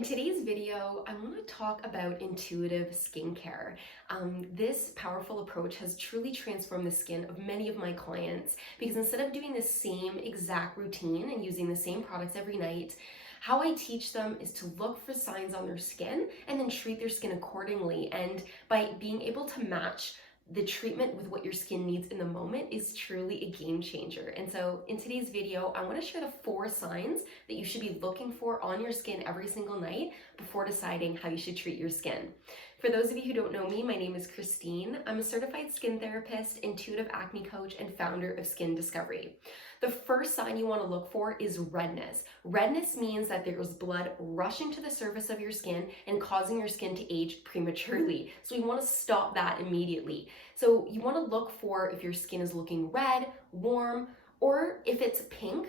In today's video, I want to talk about intuitive skincare. This powerful approach has truly transformed the skin of many of my clients because instead of doing the same exact routine and using the same products every night, how I teach them is to look for signs on their skin and then treat their skin accordingly. And by being able to match the treatment with what your skin needs in the moment is truly a game changer. And so in today's video, I want to share the 4 signs that you should be looking for on your skin every single night before deciding how you should treat your skin. For those of you who don't know me, my name is Christine. I'm a certified skin therapist, intuitive acne coach, and founder of Skin Discovery. The first sign you want to look for is redness. Redness means that there's blood rushing to the surface of your skin and causing your skin to age prematurely. So we want to stop that immediately. So you want to look for if your skin is looking red, warm, or if it's pink.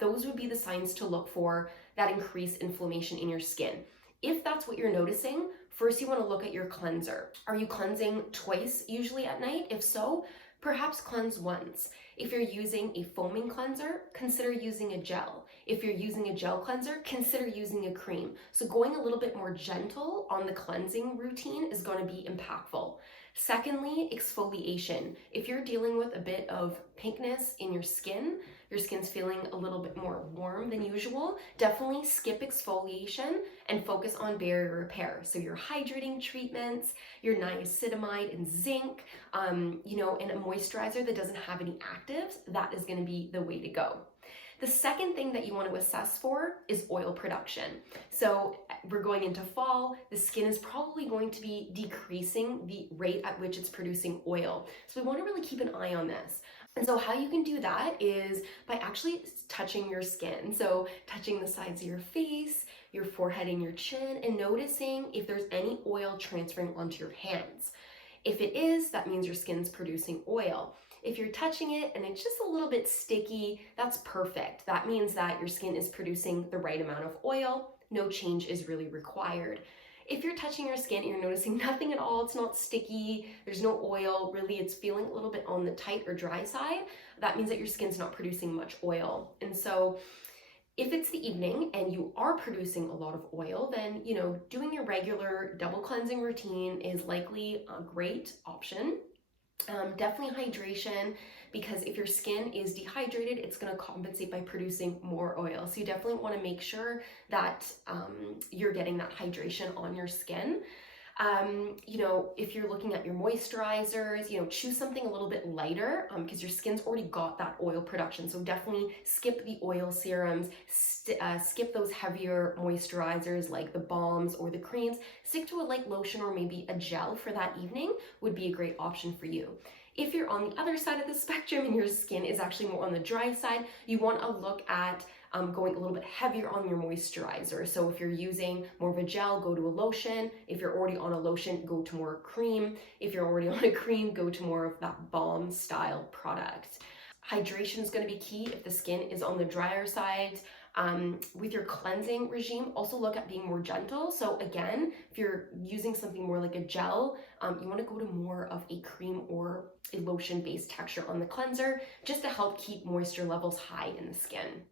Those would be the signs to look for that increase inflammation in your skin. If that's what you're noticing, first you want to look at your cleanser. Are you cleansing twice usually at night? If so, perhaps cleanse once. If you're using a foaming cleanser, consider using a gel. If you're using a gel cleanser, consider using a cream. So going a little bit more gentle on the cleansing routine is going to be impactful. Secondly, exfoliation. If you're dealing with a bit of pinkness in your skin's feeling a little bit more warm than usual, definitely skip exfoliation and focus on barrier repair. So your hydrating treatments, your niacinamide and zinc, and a moisturizer that doesn't have any actives, that is going to be the way to go. The second thing that you want to assess for is oil production. So we're going into fall, the skin is probably going to be decreasing the rate at which it's producing oil. So we want to really keep an eye on this. And so how you can do that is by actually touching your skin. So touching the sides of your face, your forehead and your chin, and noticing if there's any oil transferring onto your hands. If it is, that means your skin's producing oil. If you're touching it and it's just a little bit sticky, that's perfect. That means that your skin is producing the right amount of oil. No change is really required. If you're touching your skin and you're noticing nothing at all, it's not sticky, there's no oil, really it's feeling a little bit on the tight or dry side, that means that your skin's not producing much oil. And so if it's the evening and you are producing a lot of oil, then, doing your regular double cleansing routine is likely a great option. Definitely hydration, because if your skin is dehydrated, it's going to compensate by producing more oil. So you definitely want to make sure that you're getting that hydration on your skin. If you're looking at your moisturizers, choose something a little bit lighter because your skin's already got that oil production. So definitely skip the oil serums, skip those heavier moisturizers like the balms or the creams. Stick to a light lotion or maybe a gel for that evening would be a great option for you. If you're on the other side of the spectrum and your skin is actually more on the dry side, you want to look at going a little bit heavier on your moisturizer. So if you're using more of a gel, go to a lotion. If you're already on a lotion, go to more cream. If you're already on a cream, go to more of that balm style product. Hydration is going to be key if the skin is on the drier side. With your cleansing regime, also look at being more gentle. So again, if you're using something more like a gel, you want to go to more of a cream or a lotion based texture on the cleanser just to help keep moisture levels high in the skin.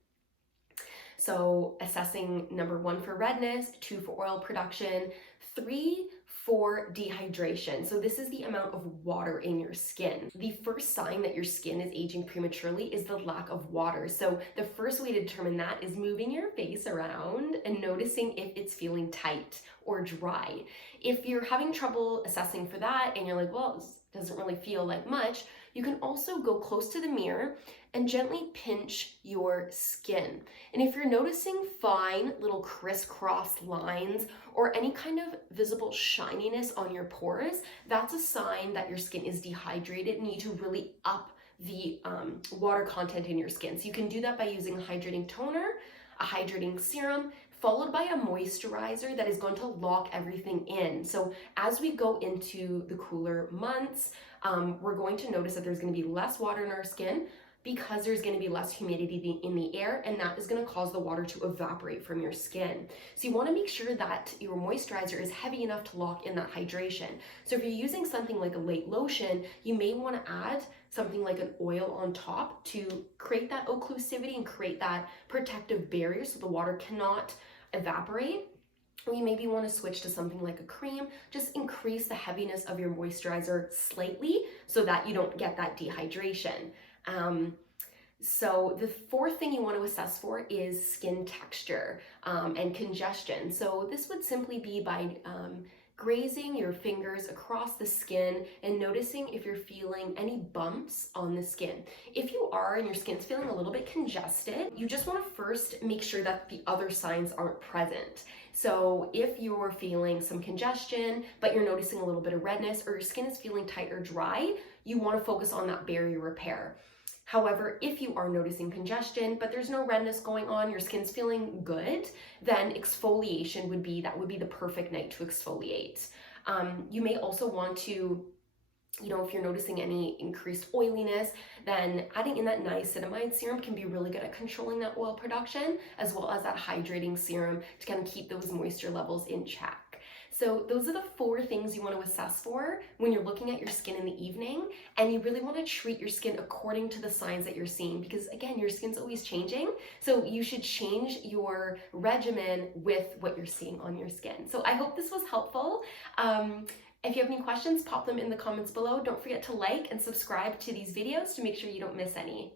So assessing number 1 for redness, 2 for oil production, 3 for dehydration. So this is the amount of water in your skin. The first sign that your skin is aging prematurely is the lack of water. So the first way to determine that is moving your face around and noticing if it's feeling tight or dry. If you're having trouble assessing for that and you're like, well, this doesn't really feel like much, you can also go close to the mirror and gently pinch your skin. And if you're noticing fine little crisscross lines or any kind of visible shininess on your pores, that's a sign that your skin is dehydrated and you need to really up the water content in your skin. So you can do that by using a hydrating toner, a hydrating serum, followed by a moisturizer that is going to lock everything in. So as we go into the cooler months, we're going to notice that there's going to be less water in our skin because there's going to be less humidity in the air, and that is going to cause the water to evaporate from your skin. So you want to make sure that your moisturizer is heavy enough to lock in that hydration. So if you're using something like a light lotion, you may want to add something like an oil on top to create that occlusivity and create that protective barrier so the water cannot evaporate. or you maybe want to switch to something like a cream. Just increase the heaviness of your moisturizer slightly so that you don't get that dehydration. So the fourth thing you want to assess for is skin texture and congestion. So this would simply be by grazing your fingers across the skin and noticing if you're feeling any bumps on the skin. If you are and your skin's feeling a little bit congested, you just want to first make sure that the other signs aren't present. So if you're feeling some congestion, but you're noticing a little bit of redness, or your skin is feeling tight or dry, you want to focus on that barrier repair. However, if you are noticing congestion, but there's no redness going on, your skin's feeling good, then exfoliation would be the perfect night to exfoliate. You may also want to, if you're noticing any increased oiliness, then adding in that niacinamide serum can be really good at controlling that oil production, as well as that hydrating serum to kind of keep those moisture levels in check. So those are the 4 things you want to assess for when you're looking at your skin in the evening, and you really want to treat your skin according to the signs that you're seeing, because again, your skin's always changing. So you should change your regimen with what you're seeing on your skin. So I hope this was helpful. If you have any questions, pop them in the comments below. Don't forget to like and subscribe to these videos to make sure you don't miss any.